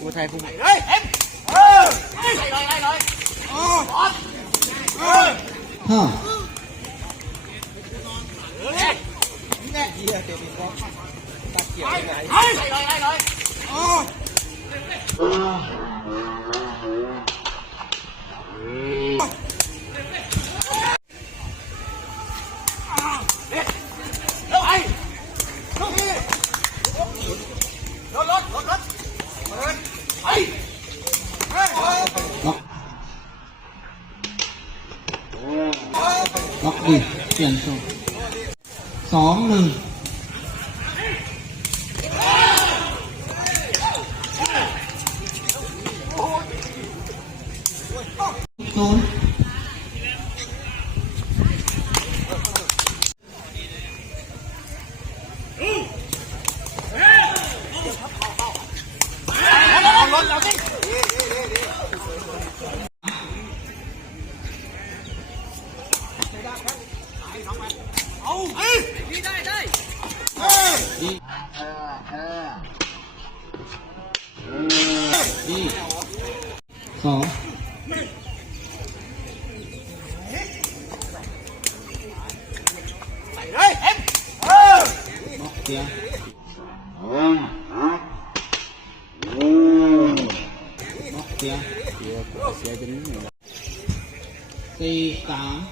Cua thay phun Mày đấy rồi rồi Hả? ล็อกดิเปลี่ยนสูตรสองหนึ่งศูนย์รถเราสิ đi đây đây đi đi khó đây em bóc kia bóc kia kia của xe chính này tì tám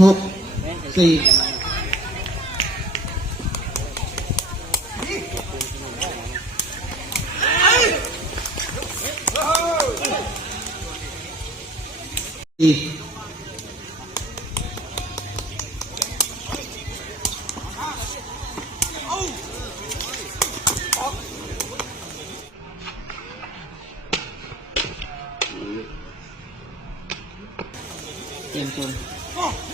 หกสี่สี่เตรียมตัว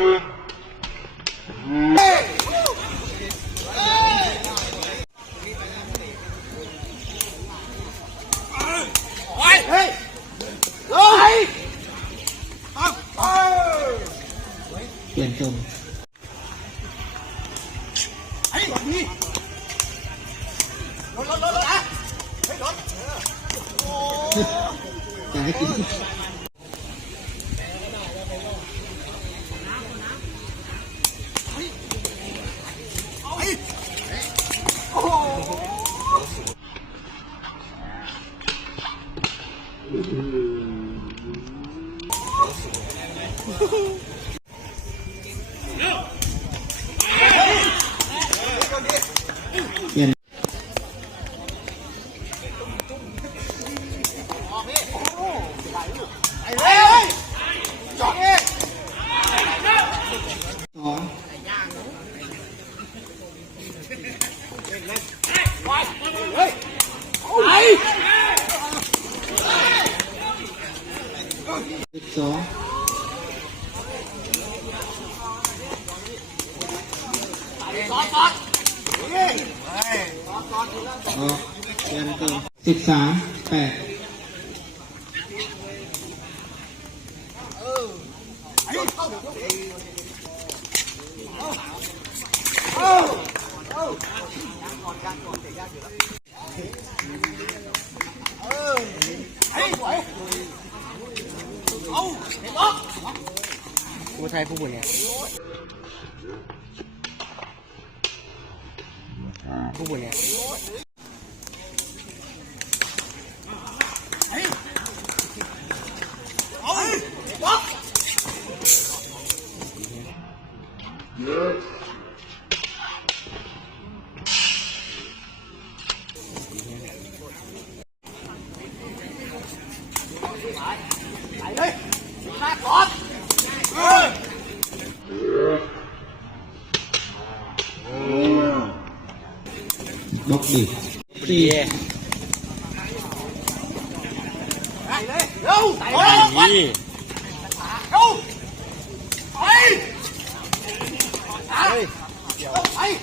变重。哎，你，来来来来，开始。哦。สิบสองสิบสามแปด กูไทยผู้บุญเนี่ยผู้บุญเนี่ย Bokdi. Bokdi. Đâu? Gì? Đâu? Ấy. Ấy. Ấy.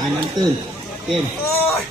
Hai năm tư. Kim. Ôi.